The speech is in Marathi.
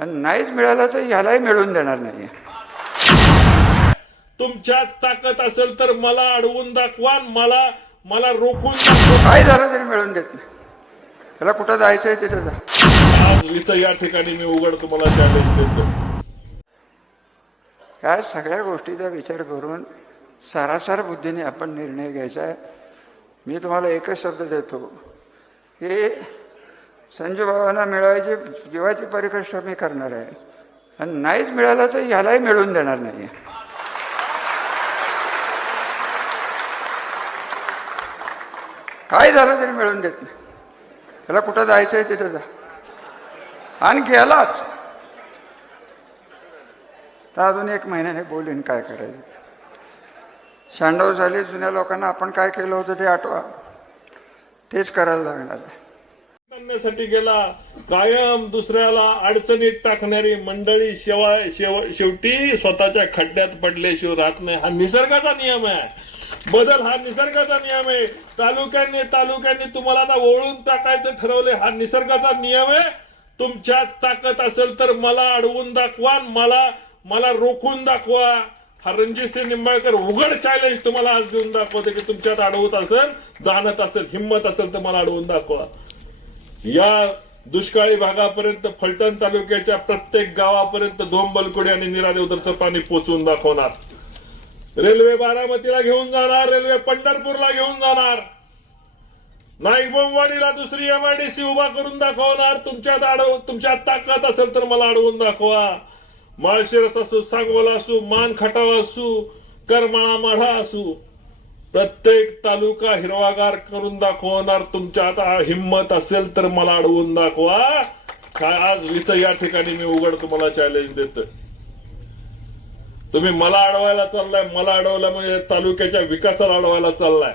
आणि नाहीच मिळालं तर ह्यालाही मिळून देणार नाही तुमच्यात ताकद असेल तर मला अडवून दाखवा मला मला रोखून काय झालं तरी मिळून देत नाही. त्याला कुठं जायचंय तिथं जा. इथं या ठिकाणी मी उघड तुम्हाला चॅलेंज देतो. या सगळ्या गोष्टीचा विचार करून सारासार बुद्धीने आपण निर्णय घ्यायचा आहे. मी तुम्हाला एकच शब्द देतो. की संजूबाबांना मिळवायची जीवाची परिकष्ठा मी करणार आहे. आणि नाहीच मिळालं तर ह्यालाही मिळून देणार नाही काय झालं तरी मिळून देत नाही. त्याला कुठं जायचं आहे तिथं जा. आणि गेलाच तर अजून एक महिन्याने बोलीन काय करायचं. शांडव झाली जुन्या लोकांना आपण काय केलं होतं ते आठवा. तेच करायला लागणार आहे. आणण्यासाठी गेला कायम दुसऱ्याला अडचणीत टाकणारी मंडळी शेवाय शेवटी स्वतःच्या खड्ड्यात पडल्याशिवाय राहत नाही. हा निसर्गाचा नियम आहे. बदल हा निसर्गाचा नियम आहे. तालुक्यांनी तालुक्यांनी तुम्हाला आता ओळून टाकायचं ठरवले हा निसर्गाचा नियम आहे. तुमच्यात ताकद असेल तर मला अडवून दाखवा मला मला रोखून दाखवा. हा रणजितसिंह निंबाळकर उघड चॅलेंज तुम्हाला आज देऊन दाखवते की तुमच्यात अडवत असेल जाणत असेल हिंमत असेल तर मला अडवून दाखवा. या दुष्काळी भागापर्यंत फलटण तालुक्याच्या प्रत्येक गावापर्यंत धोंबलकुडी आणि निरादेवदरचं पाणी पोचवून दाखवणार. रेल्वे बारामतीला घेऊन जाणार रेल्वे पंढरपूरला घेऊन जाणार. नाईकबोंबवाडीला दुसरी एमआयडीसी उभा करून दाखवणार. तुमच्यात अडव तुमच्यात ताकद असेल तर मला अडवून दाखवा. माळशिरस असू सांगोला असू मान खटाव असू करमाळा माढा असू प्रत्येक तालुका हिरवागार करून दाखवणार. तुमच्या आता हिंमत असेल तर मला अडवून दाखवा. काय आज इथं या ठिकाणी मी उघड तुम्हाला चॅलेंज देतोय. तुम्ही मला अडवायला चाललाय मला अडवलं म्हणजे तालुक्याच्या विकासाला अडवायला चाललाय.